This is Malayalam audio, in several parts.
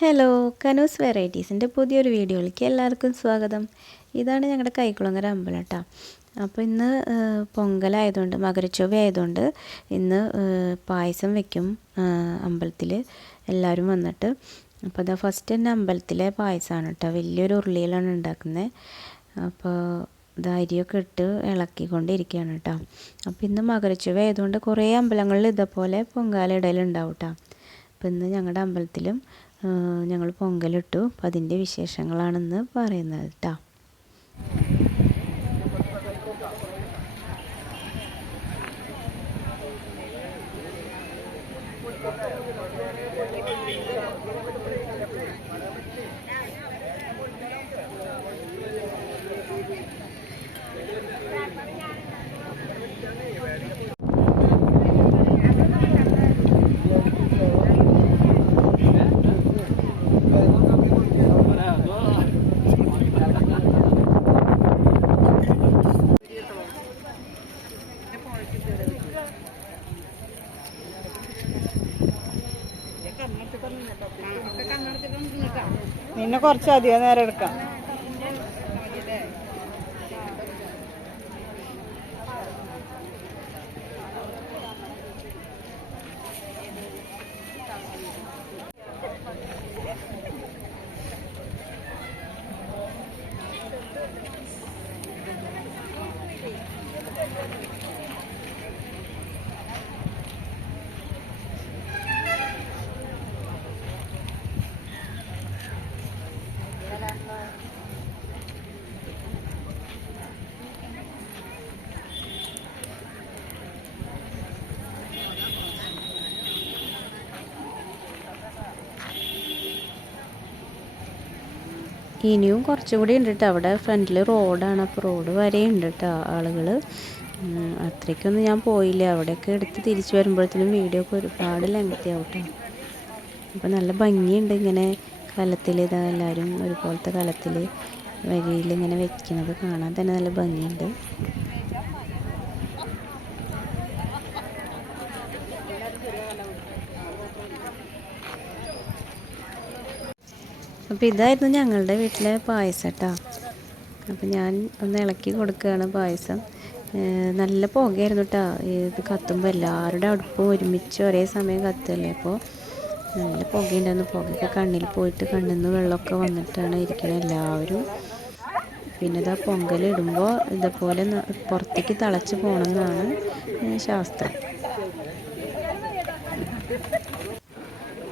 ഹലോ, കനൂസ് വെറൈറ്റീസിൻ്റെ പുതിയൊരു വീഡിയോയിലേക്ക് എല്ലാവർക്കും സ്വാഗതം. ഇതാണ് ഞങ്ങളുടെ കൈക്കുളങ്ങര അമ്പലം കേട്ടോ. അപ്പോൾ ഇന്ന് പൊങ്കലായതുകൊണ്ട്, മകരച്ചൊവ്വ ആയതുകൊണ്ട് ഇന്ന് പായസം വെക്കും അമ്പലത്തിൽ എല്ലാവരും വന്നിട്ട്. അപ്പോൾ അതാ ഫസ്റ്റ് തന്നെ അമ്പലത്തിലെ പായസമാണ് കേട്ടോ. വലിയൊരു ഉരുളിയിലാണ് ഉണ്ടാക്കുന്നത്. അപ്പോൾ ഇത് അരിയൊക്കെ ഇട്ട് ഇളക്കിക്കൊണ്ടിരിക്കുകയാണ് കേട്ടോ. അപ്പോൾ ഇന്ന് മകരച്ചൊവ്വ ആയതുകൊണ്ട് കുറേ അമ്പലങ്ങളിൽ ഇതേപോലെ പൊങ്കാല ഇടലുണ്ടാവും കേട്ടോ. അപ്പോൾ ഇന്ന് ഞങ്ങളുടെ അമ്പലത്തിലും ഞങ്ങൾ പൊങ്കലിട്ടു. അപ്പോൾ അതിൻ്റെ വിശേഷങ്ങളാണെന്ന് പറയുന്നത് കേട്ടോ. പിന്നെ കുറച്ചധികം നേരം എടുക്കാം. ഇനിയും കുറച്ചുകൂടി ഉണ്ട് കേട്ടോ. അവിടെ ഫ്രണ്ടിൽ റോഡാണ്. അപ്പോൾ റോഡ് വരെ ഉണ്ട് കേട്ടോ ആളുകൾ. അത്രയ്ക്കൊന്നും ഞാൻ പോയില്ല. അവിടെയൊക്കെ എടുത്ത് തിരിച്ചു വരുമ്പോഴത്തേനും വീഡിയോ ഒക്കെ ഒരുപാട് ലെങ്തി ആവും കേട്ടോ. അപ്പോൾ നല്ല ഭംഗിയുണ്ട് ഇങ്ങനെ കലത്തിൽ ഇതാ എല്ലാവരും ഒരുപോലത്തെ കലത്തിൽ വരിയിൽ ഇങ്ങനെ വെക്കുന്നത് കാണാൻ തന്നെ നല്ല ഭംഗിയുണ്ട്. അപ്പോൾ ഇതായിരുന്നു ഞങ്ങളുടെ വീട്ടിലെ പായസം കേട്ടോ. അപ്പോൾ ഞാൻ ഒന്ന് ഇളക്കി കൊടുക്കുകയാണ് പായസം. നല്ല പുകയായിരുന്നു കേട്ടോ. ഇത് കത്തുമ്പോൾ എല്ലാവരുടെ അടുപ്പും ഒരുമിച്ച് ഒരേ സമയം കത്തുകയല്ലേ. അപ്പോൾ നല്ല പുകയുണ്ടായിരുന്നു. പുകയൊക്കെ കണ്ണിൽ പോയിട്ട് കണ്ണിൽ നിന്ന് വെള്ളമൊക്കെ വന്നിട്ടാണ് ഇരിക്കുന്നത് എല്ലാവരും. പിന്നെ ഇതാ പൊങ്കലിടുമ്പോൾ ഇതേപോലെ പുറത്തേക്ക് തിളച്ച് പോകണമെന്നാണ് ശാസ്ത്രം.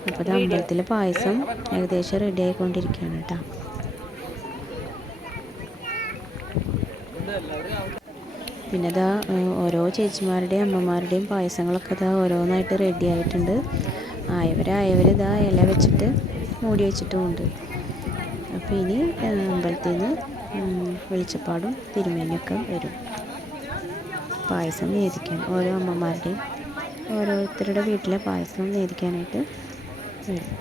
അപ്പോൾ ഇത് അമ്പലത്തിലെ പായസം ഏകദേശം റെഡി ആയിക്കൊണ്ടിരിക്കുകയാണ് കേട്ടോ. പിന്നെ ഇതാ ഓരോ ചേച്ചിമാരുടെയും അമ്മമാരുടെയും പായസങ്ങളൊക്കെ ഇതാ ഓരോന്നായിട്ട് റെഡി ആയിട്ടുണ്ട്. ആയവർ ഇതാ ഇല വെച്ചിട്ട് മൂടി വെച്ചിട്ടുമുണ്ട്. അപ്പോൾ ഇനി അമ്പലത്തിൽ നിന്ന് വെളിച്ചപ്പാടും തിരുമേനിയൊക്കെ വരും പായസം നേദിക്കാൻ. ഓരോ അമ്മമാരുടെയും ഓരോരുത്തരുടെ വീട്ടിലെ പായസം നേദിക്കാനായിട്ട് വരും.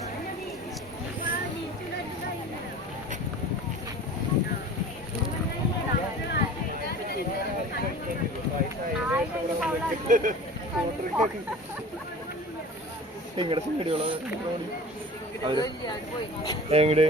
എങ്ങടെ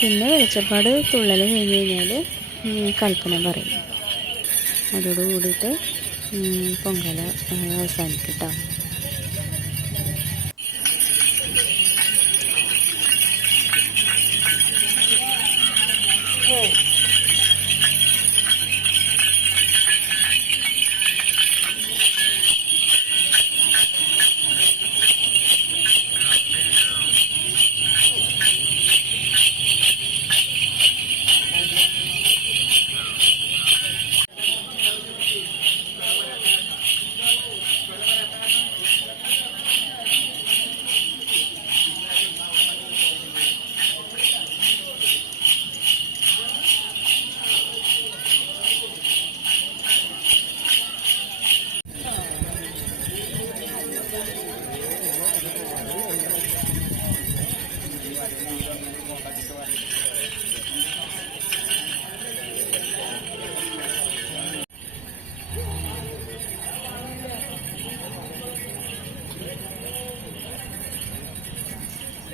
പിന്നെ വെളിച്ചപ്പാട് തുള്ളൽ കഴിഞ്ഞ് കഴിഞ്ഞാൽ കൽപ്പന പറയും. അതോട് കൂടിയിട്ട് പൊങ്കല അവസാനിക്കും കേട്ടോ.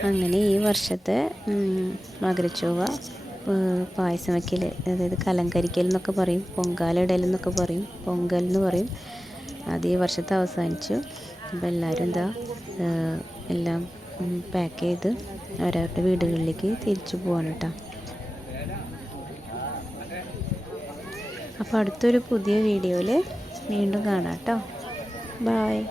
അങ്ങനെ ഈ വർഷത്തെ മകരച്ചൊവ്വ പായസം വയ്ക്കൽ, അതായത് കലങ്കരിക്കൽ എന്നൊക്കെ പറയും, പൊങ്കാല ഇടൽ എന്നൊക്കെ പറയും, പൊങ്കൽ എന്ന് പറയും. അത് ഈ വർഷത്തെ അവസാനിച്ചു. അപ്പോൾ എല്ലാവരും എല്ലാം പാക്ക് ചെയ്ത് അവരവരുടെ വീടുകളിലേക്ക് തിരിച്ചു പോവാണ് കേട്ടോ. അപ്പോൾ അടുത്തൊരു പുതിയ വീഡിയോയിൽ വീണ്ടും കാണാം കേട്ടോ. ബായ്.